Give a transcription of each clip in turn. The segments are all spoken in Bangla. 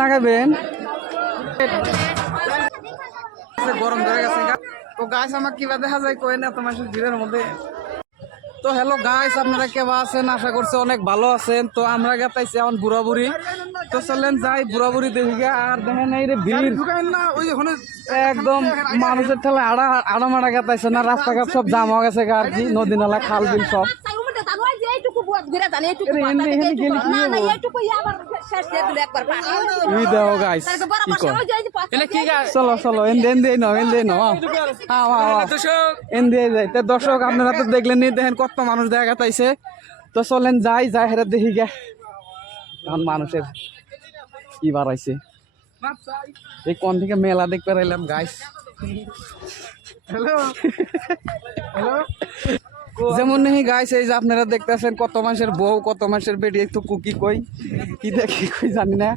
নাগাবেন গরম ধরে গেছে তো গাছ আমার কিবা দেখা যায় কই না তোমার ভিড়ের মধ্যে। তো হ্যালো গাইস, আপনারা কেমন আছেন? আশা করছি অনেক ভালো আছেন। তো আমরা গেতাইছি এখন বুড়া বুড়ি, তো চলেন যাই বুড়া বুড়ি দেখি। আর দেখেন এই রে ভিড় একদম, মানুষের ঠেলা আড়া মারা গেতাইছে না, রাস্তাঘাট সব জাম হয়ে গেছে আর কি, নদী নালা খাল বিল সব। চলো চলো দর্শক আপনারা তো দেখলেন, দেখেন কত মানুষ দেখা গেছে। তো চলেন যাই যাই হেরে দেখি গে এখন মানুষের কি বাড়াইছে। এই কোন থেকে মেলা দেখতে এলাম গাইস। যেমন নেই গাইস, এই যে আপনারা দেখতেছেন কত মাসের বউ, কত মাসের বেটি, একটু কুকি কই কি দেখি কই জানি না।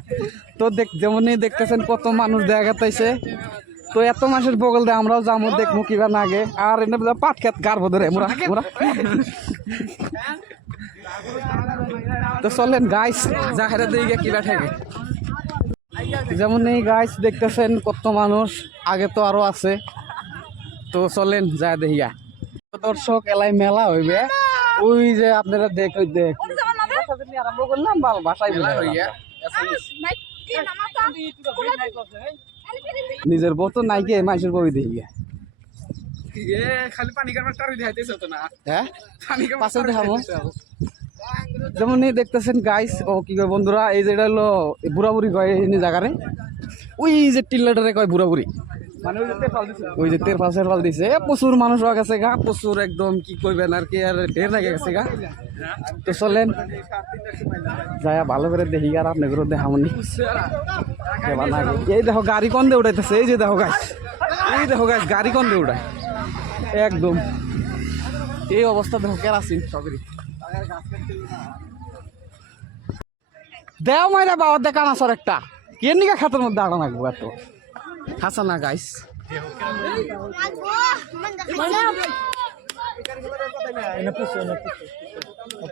তো যেমন নেই দেখতেছেন কত মানুষ দেখা গেছে। তো এত মাসের বগল দিয়ে আমরাও যাবো দেখবো কিবা নাগে। আর এনে পাট খেত গাড়বো ধরে মোরা মোরা। তো চলেন গাইস যা হেরে দিকে কিবা থাকে। যেমন এই গাইস দেখতেছেন কত মানুষ, আগে তো আরো আছে। তো চলেন যা দেখিয়া। দর্শক এলাই মেলা হইবে, ওই যে আপনারা দেখ আরম্ভ করলাম বাসায় নিজের বউ তো নাই কে মাইসের বই দেখি খালি পানি হ্যাঁ পাশে দেখাবো। যেমন দেখতেছেন গাইস, ও কি কয় বন্ধুরা, এই যেটা হলো বুড়া বুড়ি কয় এই জায়গারে, ওই যে টিল্লাটারে কয় বুড়া বুড়ি, মানে ওই যে তেরফাল সেরফাল দিছে। প্রচুর মানুষ হয়ে গেছে গা, প্রচুর একদম কি কইবেন আর কি, আর ঢের লাগে গেছে গা। তো চলেন যাই ভালো করে দেখি আর আপনাদের দেখামনি। এই দেখো গাড়ি কোন দিয়ে উঠাইতেছে, এই যে দেখো গাছ, এই দেখো গাছ গাড়ি কোন দিয়ে উঠায় একদম এই অবস্থা। দেখো কেরাসিন সবই দেও মাইরা বাবার দেখান আসর একটা কেন নিকা খাতের মধ্যে আড়া নাকবো এত খাসা না গাইস।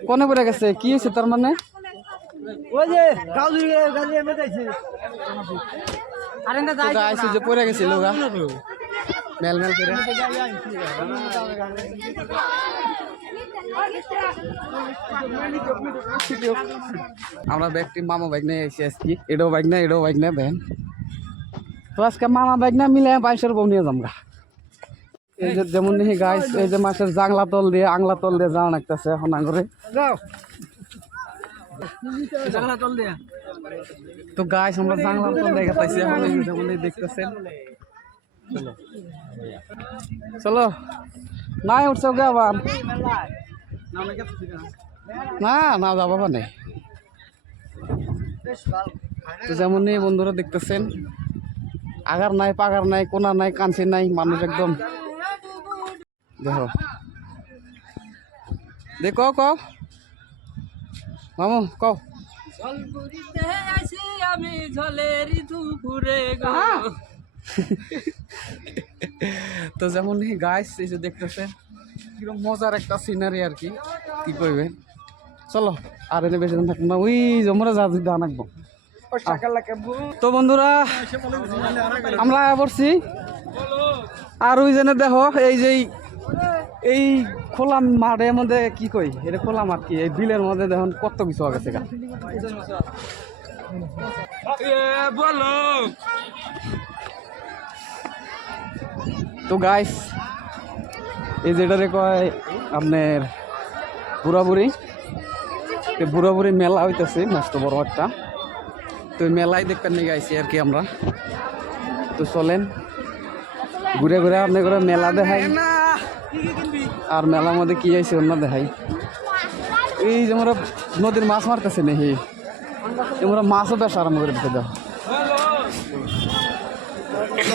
কোনে পড়ে গেছে কি হয়েছে তার মানে? যে পড়ে গেছিল মেল মেল করে। আমরা ব্যক্তি মামা বাইক নিয়ে এসে আজকে, এটাও বাইক না এটাও বাইক না দেন। তো আজকে মামা বাইক না মিলে 2200 বউ নিয়ে যামগা। এই যে যেমন দেখি গাইস, এই যে মাছের জাংলা তল দিয়ে আংলা তল দিয়ে যাওয়া লাগতেছে এখন আঙরে। তো গাইস আমরা জাংলা তল দিয়ে গেছি এখন, যেমন দেখতেছেন। চলো নাই উঠছ গে আবার না না যাবো মানে। তো যেমন বন্ধুরা দেখতেছেন, আগার নাই পাগার নাই কোনা নাই কাঞ্চি নাই, মানুষ একদম দেখো দেখো ক মামু ক। তো যেমন গাইস এই যে দেখতেছেন কিরকম মজার একটা সিনারি আর কি, কি কইবে। চলো আর এনে বেশি দিন থাকবো না, ওই জমরা যা ধান আঁকবো। তো বন্ধুরা আমরা পড়ছি, আর ওই জন্য দেখো এই যে এই খোলা মাঠের মধ্যে কি কই এটা খোলা মাঠ কি, এই বিলের মধ্যে দেখুন কত কিছু হয়ে গেছে গা। তো গাইস এই যেটারে কয় আপনার বুড়া বুড়ি, বুড়া বুড়ি মেলা হইতেছে মস্ত বড় একটা। তো মেলায় দেখতে নিয়ে গাইছি আর কি আমরা। তো চলেন ঘুরে ঘুরে আপনি করে মেলা দেখাই, আর মেলার মধ্যে কি আইছে অন্য দেখাই। এই যে আমরা নদীর মাছ মারতেছে নাকি, আমরা মাছও বেশ আরম্ভ করে দিতে দাও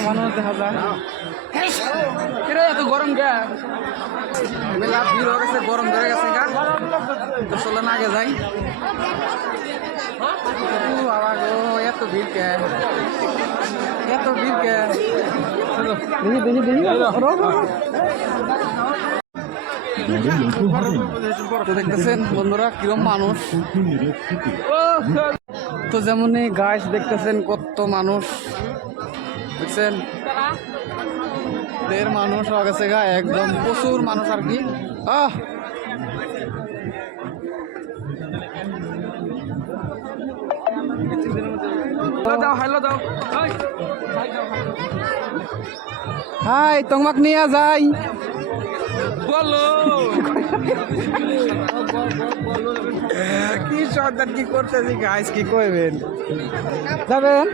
মানুষ দেখা যায়। এত গরম গা মেলা ভিড় হয়ে গেছে, গরম ধরে গেছে গা। তো চলেন আগে যাই। বাবা গো এত ভিড় কে, এত ভিড় কে, দেখি দেখি দেখি। তো দেখতেছেন বন্ধুরা কিরম মানুষ। তো যেমনই গাছ দেখতেছেন কত মানুষ দেখছেন, দেড় মানুষ হয়ে গেছে গা, একদম প্রচুর মানুষ আর কি। হাই তোমাক নিয়ে যাই বলো কি সর্দার কি করতেছি গাইস, কি কইবেন? যাবেন?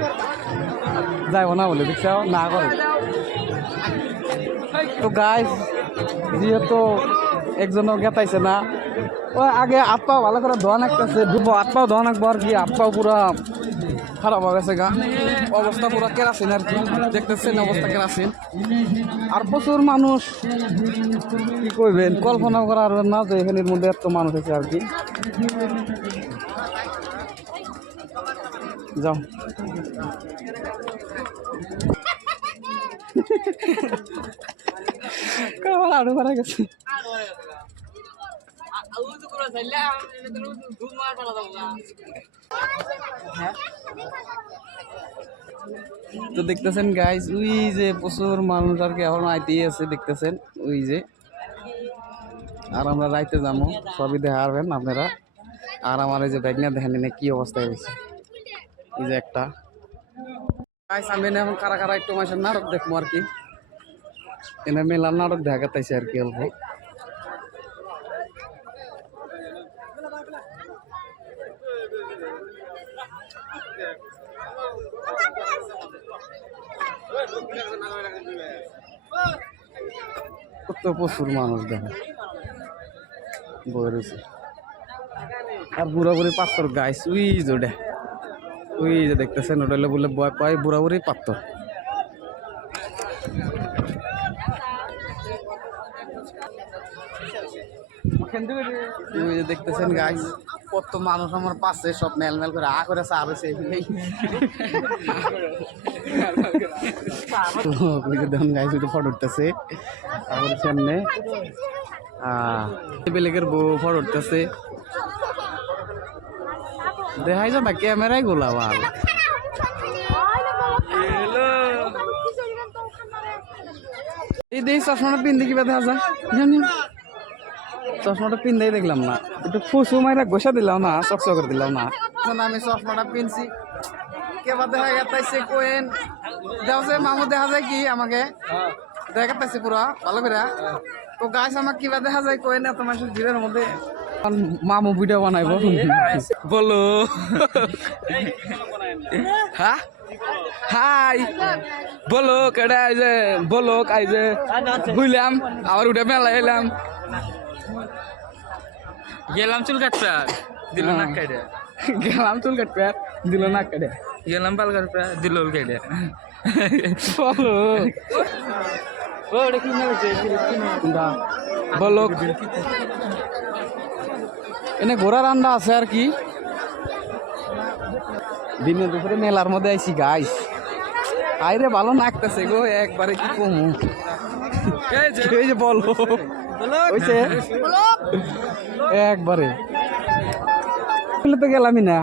যাইব না বলে দেখছাও না করে। তো গাইস যেহেতু একজনও গেতাইছে না, ও আগে হাত পাও ভালো করে ধোয়া নাকতেছে, হাত পাও ধোয়া নাকবো আর কি। হাত পাও পুরা খারাপ হয়ে গেছে গা, অবস্থা পুরো কেরাসিন আর কি, দেখতেছেন অবস্থা কেরাসিন। আর প্রচুর মানুষ, কি কইবেন, কল্পনা করার না যে এখানের মধ্যে এত মানুষ আছে আর কি। যাও আরো মারা গেছে। তো দেখতেছেন গাইস, ওই যে প্রচুর মানুষ আর কি এখন আইতেই আছে, দেখতেছেন ওই যে। আর আমরা রাইতে যাবো, সবই দেখা পারবেন আপনারা। আর আমার এই যে ব্যাগ নিয়ে দেখেন কি অবস্থায় হয়েছে, এই যে একটা গাইস। আমি এখন কারা কারা একটু মাসের নাটক দেখবো আর কি, এনে মেলার নাটক দেখা গেছে আর কি অল্প। কত প্রচুর মানুষ দেখে বই রয়েছে। আর বুড়া বুড়ি পাত্তর গাইস, ওই যে ওই যে দেখতেছেন, ওটা বলে বয় পায় বুড়া বুড়ি পাত্তর। ওই যে দেখতেছেন গাইস, কত মানুষ আমার পাশে, সব মেল মেল করে করে চা রয়েছে। ফটো উঠতেছে তারপরে সামনে বেলেগের বউ ফটো উঠতেছে, দেখাই যা না ক্যামেরাই গোলা ভাল। এই দেখ চশমাটা পিনতে কিবা দেখা যায়, চশমাটা পিনতেই দেখলাম না, একটু ফুসু মাইরা ঘষা দিলাম না, চকচক করে দিলাম না। আমি চশমাটা পিনছি, কেবা দেখা গেছে কোয়েন দেওয়া মামু দেখা যায় কি আমাকে দেখা পাইছে পুরা ভালো করে। তো গাছ আমাকে কিবা দেখা যায় কোয়েন এত মানুষের ভিড়ের মধ্যে মামু ভিডিও বানাইবো বলো। হ্যাঁ হাই বলো কেডা আইজে, বলো আইজে বুঝলাম, আবার উঠে মেলা এলাম, গেলাম চুল কাটতে দিল নাক কাটে, গেলাম চুল কাটতে দিল নাক কাটে, গেলাম পাল কাটতে দিল কেটে বলো। এনে ঘোড়ার রান্না আছে আর কি। দিনে দুপুরে মেলার মধ্যে আইসি গাইস, আইরে ভালো নাকতেছে গো একবারে, কি কমু। এই যে বলো হইছে একবারে, তো গেলামই না।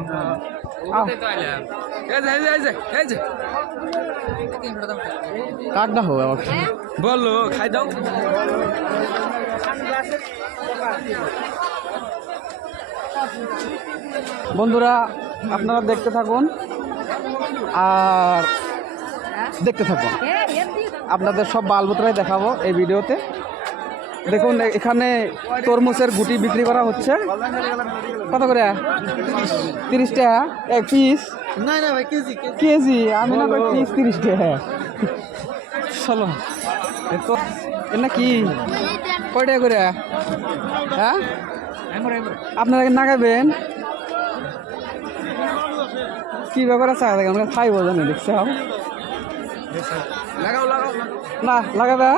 কাকডা হবে বলো, খাই দাও। বন্ধুরা আপনারা দেখতে থাকুন আর দেখতে থাকুন, আপনাদের সব বালবুতরাই দেখাবো এই ভিডিওতে। দেখুন এখানে তরমুজের গুটি বিক্রি করা হচ্ছে, কত করে? 30 টাকা এক পিস। না না ভাই কেজি কেজি, আমি না ভাই পিস 30 টাকা। চলো তো এটা কি কয় টাকা করে? হ্যাঁ আপনারা নাগাবেন কি ব্যাপার আছে? আমরা খাইব জানি দেখছি না লাগাবে।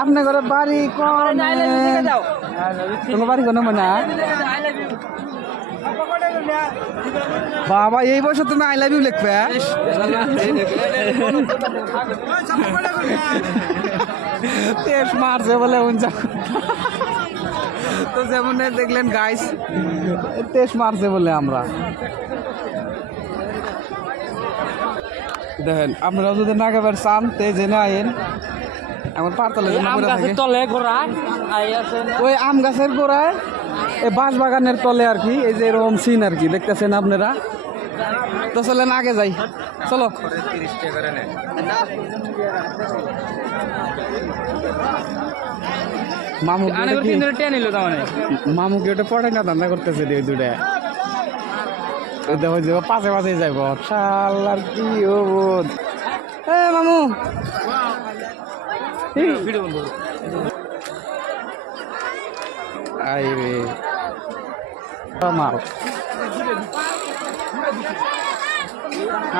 আপনি করে বাড়ি কোন? তোমার বাড়ি কোন? মানে বাবা এই বছর তুমি আই লাভ ইউ লিখবে? তেজ মারছে বলে তো যেমন দেখলেন গাইস, টেস্ট মারছে বলে আমরা দেখেন। আপনারা যদি না খাবার চান তে জেনে আইন আমার পারতলে ওই আম গাছের গোড়ায় এই বাঁশ বাগানের তলে আর কি, এই যে এরকম সিন আর কি দেখতেছেন আপনারা। তো চলেন আগে যাই, চলো। মামুকে ওটা পড়ে না ধান্দা করতেছে ওই দুটা, দেখো যে পাশে পাশে যাইব শালার কি হবো। মামু আই রে মাল,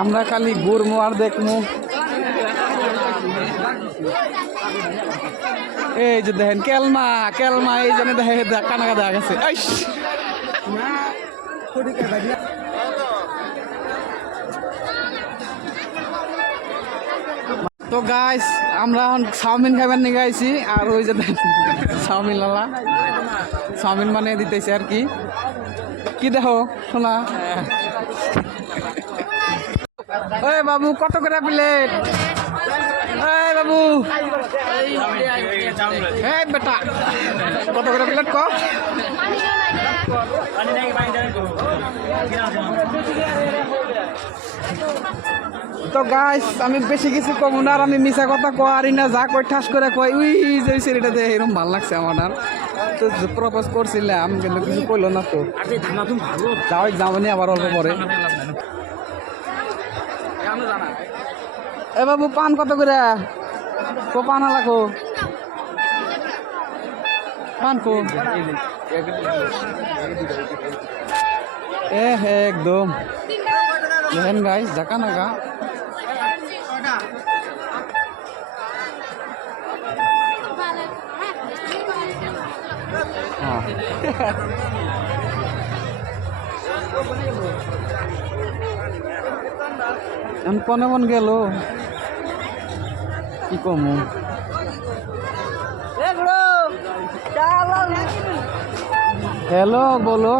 আমরা খালি ঘুরমু আর দেখমু। এই যে দেখেন কেলমা কেলমা, এই জন্য দেখে কানাকা দেখা গেছে। তো গাইস আমরা এখন চাউমিন খাইবার নিয়ে গাইছি, আর ওই যে চাউমিন লালা চাউমিন বানিয়ে দিতেছে আর কি। কি দেখো শোনা, ওই বাবু কত করে প্লেট? এই বাবু, এই বেটা কত করে প্লেট ক? তো গাইস আমি বেশি কিছু কম না, আর আমি মিশা কথা কই না, যা কই ঠাস করে কই। উই যে ছেলেটাতে এরকম ভালো লাগছে আমার। তো প্রপোজ করছিলাম কিন্তু কিছু কইলো না। তো যাও যাবনি আবার অল্প পরে। এ বাবু পান কত করে? তো পান আলাকো পান কো এ হে একদম দেখেন গাইস জাকা নাকা। কোনে মন গেল কি কমু। হ্যালো বলো।